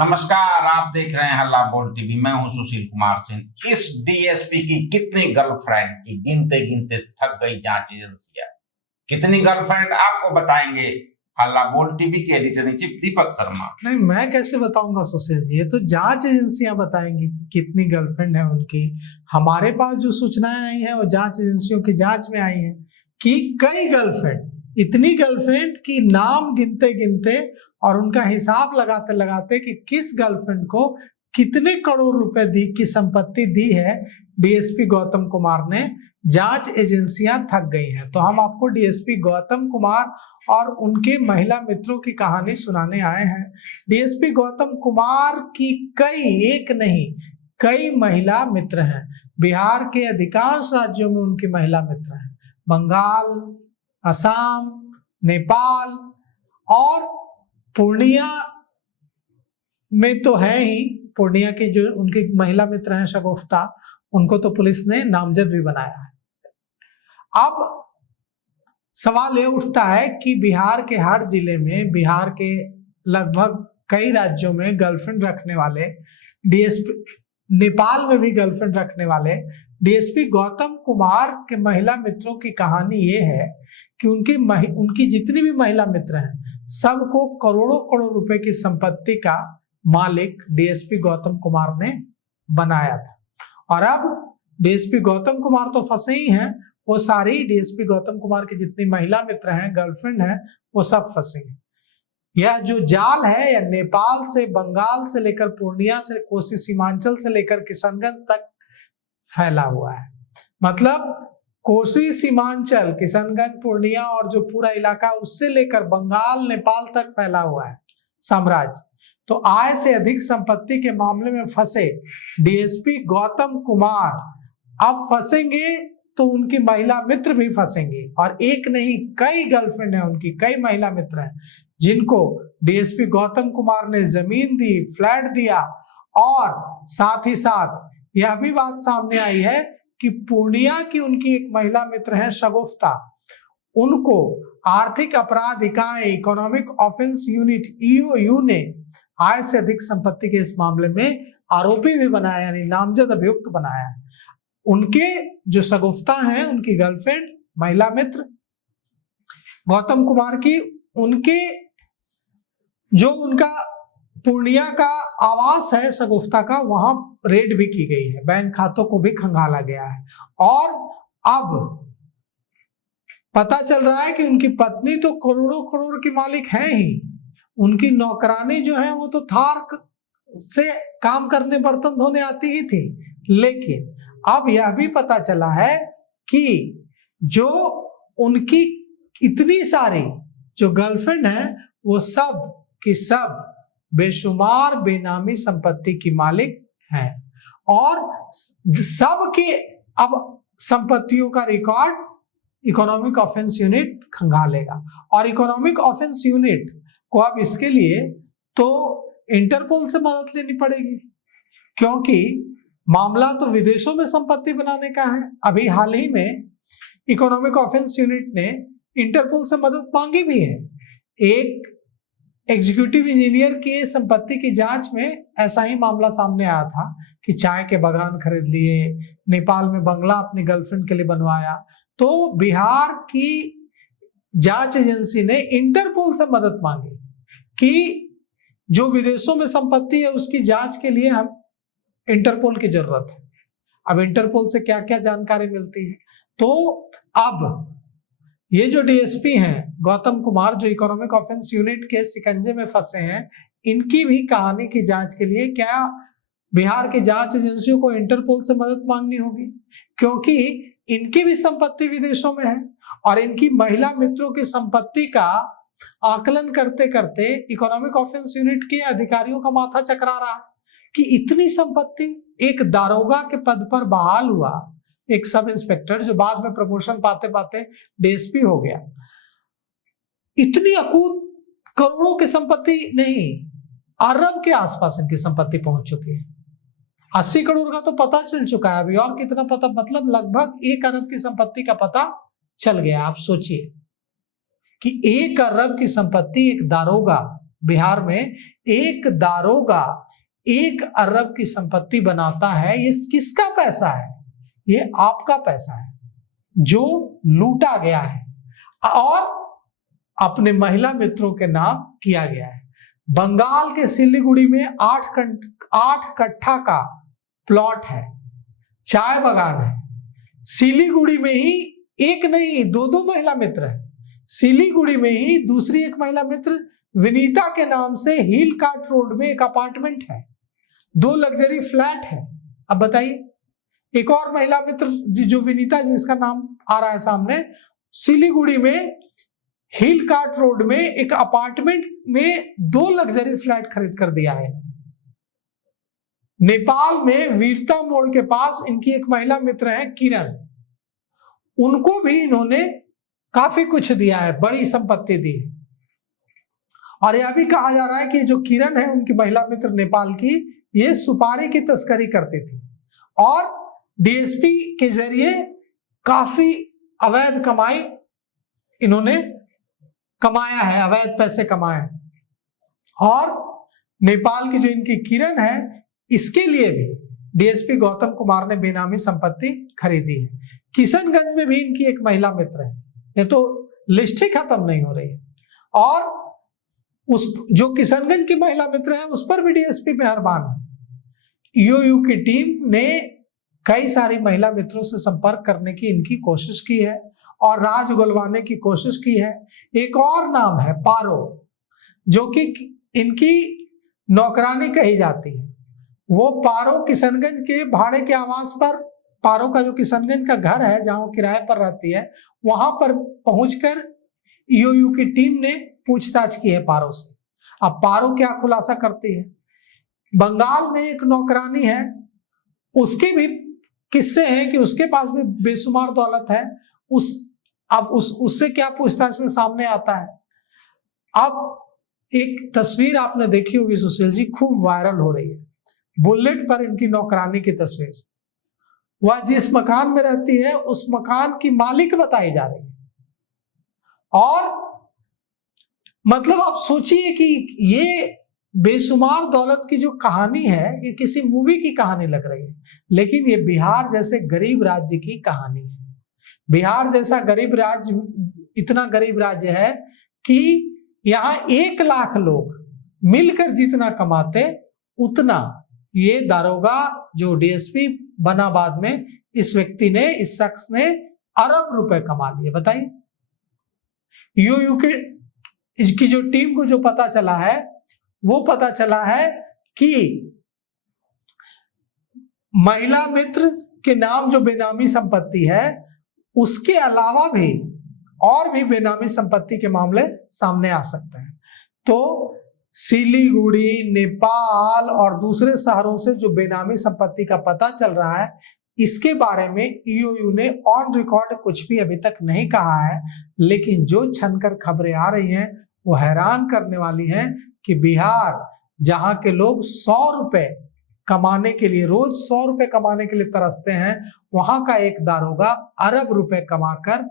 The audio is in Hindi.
नमस्कार, आप देख रहे हैं हल्ला बोल टीवी। मैं हूं सुशील कुमार सिंह। इस डीएसपी की कितनी गर्लफ्रेंड की गिनते गिनते थक गई जांच एजेंसियां। कितनी गर्लफ्रेंड आपको बताएंगे हल्ला बोल टीवी के editor in chief Deepak Sharma. नहीं, मैं कैसे बताऊंगा सुशील जी, ये तो जांच एजेंसियां बताएंगी कितनी गर्लफ्रेंड है उनकी। हमारे पास जो सूचनाएं आई हैं वो जांच एजेंसियों की जांच में आई हैं कि कई गर्लफ्रेंड, इतनी गर्लफ्रेंड की नाम गिनते गिनते और उनका हिसाब लगाते लगाते कि किस गर्लफ्रेंड को कितने करोड़ रुपए की संपत्ति दी है डीएसपी गौतम कुमार ने, जांच एजेंसियां थक गई हैं। तो हम आपको डीएसपी गौतम कुमार और उनके महिला मित्रों की कहानी सुनाने आए हैं। डीएसपी गौतम कुमार की एक नहीं कई महिला मित्र हैं। बिहार के अधिकांश राज्यों में उनकी महिला मित्र हैं। बंगाल, असम, नेपाल और पूर्णिया में तो है ही। पूर्णिया की जो उनकी महिला मित्र हैं शगुफ्ता, उनको तो पुलिस ने नामजद भी बनाया है। अब सवाल ये उठता है कि बिहार के हर जिले में, बिहार के लगभग कई राज्यों में गर्लफ्रेंड रखने वाले डीएसपी, नेपाल में भी गर्लफ्रेंड रखने वाले डीएसपी गौतम कुमार के महिला मित्रों की कहानी ये है कि उनकी जितनी भी महिला मित्र हैं सबको करोड़ों करोड़ रुपए की संपत्ति का मालिक डीएसपी गौतम कुमार ने बनाया था। और अब डीएसपी गौतम कुमार तो फंसे ही हैं, वो सारी डीएसपी गौतम कुमार की जितनी महिला मित्र हैं, गर्लफ्रेंड हैं, वो सब फंसे हैं। यह जो जाल है यह नेपाल से, बंगाल से लेकर पूर्णिया से, कोसी सीमांचल से लेकर किशनगंज तक फैला हुआ है। मतलब कोसी सीमांचल, किशनगंज, पूर्णिया और जो पूरा इलाका उससे लेकर बंगाल, नेपाल तक फैला हुआ है साम्राज्य। तो आय से अधिक संपत्ति के मामले में फंसे डीएसपी गौतम कुमार अब फंसेंगे तो उनकी महिला मित्र भी फंसेंगे। और एक नहीं कई गर्लफ्रेंड है उनकी, कई महिला मित्र हैं जिनको डीएसपी गौतम कुमार ने जमीन दी, फ्लैट दिया। और साथ ही साथ यह भी बात सामने आई है कि पूर्णिया की उनकी एक महिला मित्र है शगुफ्ता, उनको आर्थिक अपराध इकाई, इकोनॉमिक ऑफेंस यूनिट ईओयू ने आय से अधिक संपत्ति के इस मामले में आरोपी भी बनाया, यानी नामजद अभियुक्त बनाया है। उनके जो शगुफ्ता हैं, उनकी गर्लफ्रेंड, महिला मित्र गौतम कुमार की, उनके जो उनका पूर्णिया का आवास है शगुफ्ता का, वहां रेड भी की गई है, बैंक खातों को भी खंगाला गया है। और अब पता चल रहा है कि उनकी पत्नी तो करोड़ों करोड़ की मालिक है ही, उनकी नौकरानी जो है वो तो थार से काम करने, बर्तन धोने आती ही थी। लेकिन अब यह भी पता चला है कि जो उनकी इतनी सारी जो गर्लफ्रेंड है वो सब की सब बेशुमार बेनामी संपत्ति की मालिक है। और सबके अब संपत्तियों का रिकॉर्ड इकोनॉमिक ऑफेंस यूनिट खंगालेगा। और इकोनॉमिक ऑफेंस यूनिट को अब इसके लिए तो इंटरपोल से मदद लेनी पड़ेगी, क्योंकि मामला तो विदेशों में संपत्ति बनाने का है। अभी हाल ही में इकोनॉमिक ऑफेंस यूनिट ने इंटरपोल से मदद मांगी भी है। एक एग्जीक्यूटिव इंजीनियर की संपत्ति की जांच में ऐसा ही मामला सामने आया था कि चाय के बागान खरीद लिए, नेपाल में बंगला अपनी गर्लफ्रेंड के लिए बनवाया। तो बिहार की जांच एजेंसी ने इंटरपोल से मदद मांगी कि जो विदेशों में संपत्ति है उसकी जांच के लिए हम इंटरपोल की जरूरत है। अब इंटरपोल से क्या क्या जानकारी मिलती है, तो अब ये जो डीएसपी हैं गौतम कुमार, जो इकोनॉमिक ऑफेंस यूनिट के शिकंजे में फंसे हैं, इनकी भी कहानी की जांच के लिए क्या बिहार की जांच एजेंसियों को इंटरपोल से मदद मांगनी होगी, क्योंकि इनकी भी संपत्ति विदेशों में है। और इनकी महिला मित्रों की संपत्ति का आकलन करते करते इकोनॉमिक ऑफेंस यूनिट के अधिकारियों का माथा चकरा रहा है कि इतनी संपत्ति। एक दारोगा के पद पर बहाल हुआ एक सब इंस्पेक्टर, जो बाद में प्रमोशन पाते पाते डीएसपी हो गया, इतनी अकूत करोड़ों की संपत्ति नहीं, अरब के आसपास इनकी संपत्ति पहुंच चुकी है। 80 करोड़ का तो पता चल चुका है, अभी और कितना पता, मतलब लगभग 1 अरब की संपत्ति का पता चल गया। आप सोचिए कि 1 अरब की संपत्ति एक दारोगा बिहार में एक दारोगा 1 अरब की संपत्ति बनाता है। ये किसका पैसा है? ये आपका पैसा है जो लूटा गया है और अपने महिला मित्रों के नाम किया गया है। बंगाल के सिलीगुड़ी में 8 कट्ठा का प्लॉट है, चाय बागान है। सिलीगुड़ी में ही एक नहीं 2 महिला मित्र है। सिलीगुड़ी में ही दूसरी एक महिला मित्र विनीता के नाम से हिल कार्ट रोड में एक अपार्टमेंट है, 2 लग्जरी फ्लैट है। अब बताइए, एक और महिला मित्र जो विनीता जिसका नाम आ रहा है सामने, सिलीगुड़ी में हिल कार्ट रोड में एक अपार्टमेंट में 2 लग्जरी फ्लैट खरीद कर दिया है। नेपाल में वीरता मोड़ के पास इनकी एक महिला मित्र है किरण, उनको भी इन्होंने काफी कुछ दिया है, बड़ी संपत्ति दी है। और यह भी कहा जा रहा है कि जो किरण है उनकी महिला मित्र नेपाल की, ये सुपारी की तस्करी करती थी और डीएसपी के जरिए काफी अवैध कमाई इन्होंने कमाया है, अवैध पैसे कमाए हैं। और नेपाल की जो इनकी किरण है, इसके लिए भी डीएसपी गौतम कुमार ने बेनामी संपत्ति खरीदी है। किशनगंज में भी इनकी एक महिला मित्र है, ये तो लिस्ट ही खत्म नहीं हो रही है। और उस जो किशनगंज की महिला मित्र है उस पर भी डीएसपी मेहरबान है। ईओयू की टीम ने कई सारी महिला मित्रों से संपर्क करने की इनकी कोशिश की है और राज उगलवाने की कोशिश की है। एक और नाम है पारो, जो कि इनकी नौकरानी कही जाती है। वो पारो किशनगंज के भाड़े के आवास पर, पारो का जो किशनगंज का घर है जहां वो किराए पर रहती है, वहां पर पहुंचकर ईओयू की टीम ने पूछताछ की है पारो से। अब पारो क्या खुलासा करती है? बंगाल में एक नौकरानी है, उसके भी किस्से हैं कि उसके पास भी बेशुमार दौलत है। उससे क्या पूछताछ में सामने आता है। अब एक तस्वीर आपने देखी होगी सुशील जी, खूब वायरल हो रही है, बुलेट पर इनकी नौकरानी की तस्वीर। वह जिस मकान में रहती है उस मकान की मालिक बताई जा रही है। और मतलब आप सोचिए कि ये बेशुमार दौलत की जो कहानी है, ये किसी मूवी की कहानी लग रही है, लेकिन ये बिहार जैसे गरीब राज्य की कहानी है। बिहार जैसा गरीब राज्य, इतना गरीब राज्य है कि यहाँ 1 लाख लोग मिलकर जितना कमाते उतना ये दारोगा जो डीएसपी बना बाद में, इस व्यक्ति ने, इस शख्स ने अरब रुपए कमा लिए। बताइए, ईओयू की जो टीम को जो पता चला है, वो पता चला है कि महिला मित्र के नाम जो बेनामी संपत्ति है, उसके अलावा भी और भी बेनामी संपत्ति के मामले सामने आ सकते हैं। तो सिलीगुड़ी, नेपाल और दूसरे शहरों से जो बेनामी संपत्ति का पता चल रहा है, इसके बारे में ईओयू ने ऑन रिकॉर्ड कुछ भी अभी तक नहीं कहा है, लेकिन जो छनकर खबरें आ रही हैं वो हैरान करने वाली हैं कि बिहार, जहां के लोग 100 रुपए कमाने के लिए, रोज 100 रुपए कमाने के लिए तरसते हैं, वहां का एक दारोगा अरब रुपए कमाकर